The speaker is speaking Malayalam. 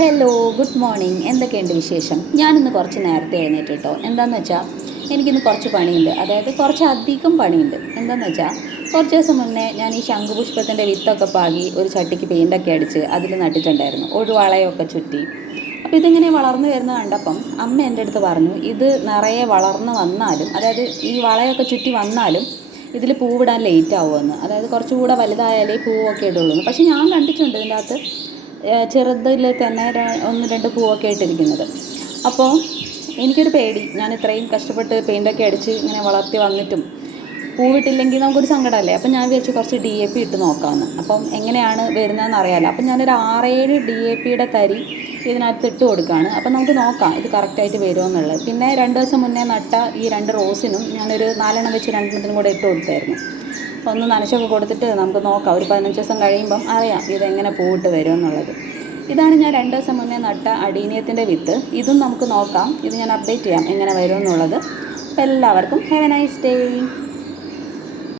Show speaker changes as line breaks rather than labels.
ഹലോ ഗുഡ് മോർണിംഗ് എന്തൊക്കെയുണ്ട് വിശേഷം? ഞാനിന്ന് കുറച്ച് നേരത്തെ എഴുന്നേറ്റ് കേട്ടോ. എന്താണെന്ന് വെച്ചാൽ എനിക്കിന്ന് കുറച്ച് പണിയുണ്ട്. അതായത് കുറച്ച് അധികം പണിയുണ്ട്. എന്താണെന്ന് വെച്ചാൽ കുറച്ച് ദിവസം മുന്നേ ഞാൻ ഈ ശംഖുപുഷ്പത്തിന്റെ വിത്തൊക്കെ പാകി ഒരു ചട്ടിക്ക് പെയിന്റൊക്കെ അടിച്ച് അതിൽ നട്ടിട്ടുണ്ടായിരുന്നു. ഒരു വളയൊക്കെ ചുറ്റി. അപ്പോൾ ഇതിങ്ങനെ വളർന്നു വരുന്നത് കണ്ടപ്പം അമ്മ എന്റെ അടുത്ത് പറഞ്ഞു ഇത് നിറയെ വളർന്നു വന്നാലും അതായത് ഈ വളയൊക്കെ ചുറ്റി വന്നാലും ഇതിൽ പൂവിടാൻ ലേറ്റ് ആവുമെന്ന്. അതായത് കുറച്ചുകൂടെ വലുതായാലേ പൂവൊക്കെ ഇടുള്ളൂ പക്ഷേ ഞാൻ കണ്ടിട്ടുണ്ട് ഇതിന്റെ അകത്ത് ചെറുതിൽ തന്നെ ഒന്ന് രണ്ട് പൂവൊക്കെ ആയിട്ടിരിക്കുന്നത്. അപ്പോൾ എനിക്കൊരു പേടി. ഞാൻ ഇത്രയും കഷ്ടപ്പെട്ട് പെയിന്റൊക്കെ അടിച്ച് ഇങ്ങനെ വളർത്തി വന്നിട്ടും പൂവിട്ടില്ലെങ്കിൽ നമുക്കൊരു സങ്കടമല്ലേ? അപ്പം ഞാൻ വിചാരിച്ചു കുറച്ച് ഡി എ പി ഇട്ട് നോക്കാമെന്ന് അപ്പം എങ്ങനെയാണ് വരുന്നതെന്ന് അറിയാമല്ലോ അപ്പം ഞാനൊരു ആറേഴ് ഡി എ പിയുടെ തരി ഇതിനകത്ത് ഇട്ട് കൊടുക്കുകയാണ് അപ്പം നമുക്ക് നോക്കാം ഇത് കറക്റ്റായിട്ട് വരുമോ എന്നുള്ളത്. പിന്നെ രണ്ട് ദിവസം മുന്നേ നട്ട ഈ രണ്ട് റോസിനും ഞാനൊരു നാലെണ്ണം വെച്ച് രണ്ടെണ്ണത്തിനും കൂടെ ഇട്ട് കൊടുത്തായിരുന്നു. ഒന്ന് നനച്ചൊക്കെ കൊടുത്തിട്ട് നമുക്ക് നോക്കാം. ഒരു പതിനഞ്ച് ദിവസം കഴിയുമ്പം അറിയാം ഇതെങ്ങനെ പൂവിട്ട് വരും എന്നുള്ളത് ഇതാണ് ഞാൻ രണ്ട് ദിവസം മുന്നേ നട്ട അടീനിയത്തിന്റെ വിത്ത്. ഇതും നമുക്ക് നോക്കാം. ഇത് ഞാൻ അപ്ഡേറ്റ് ചെയ്യാം എങ്ങനെ വരും എന്നുള്ളത് അപ്പോൾ എല്ലാവർക്കും ഹാവ് എ നൈസ് ഡേ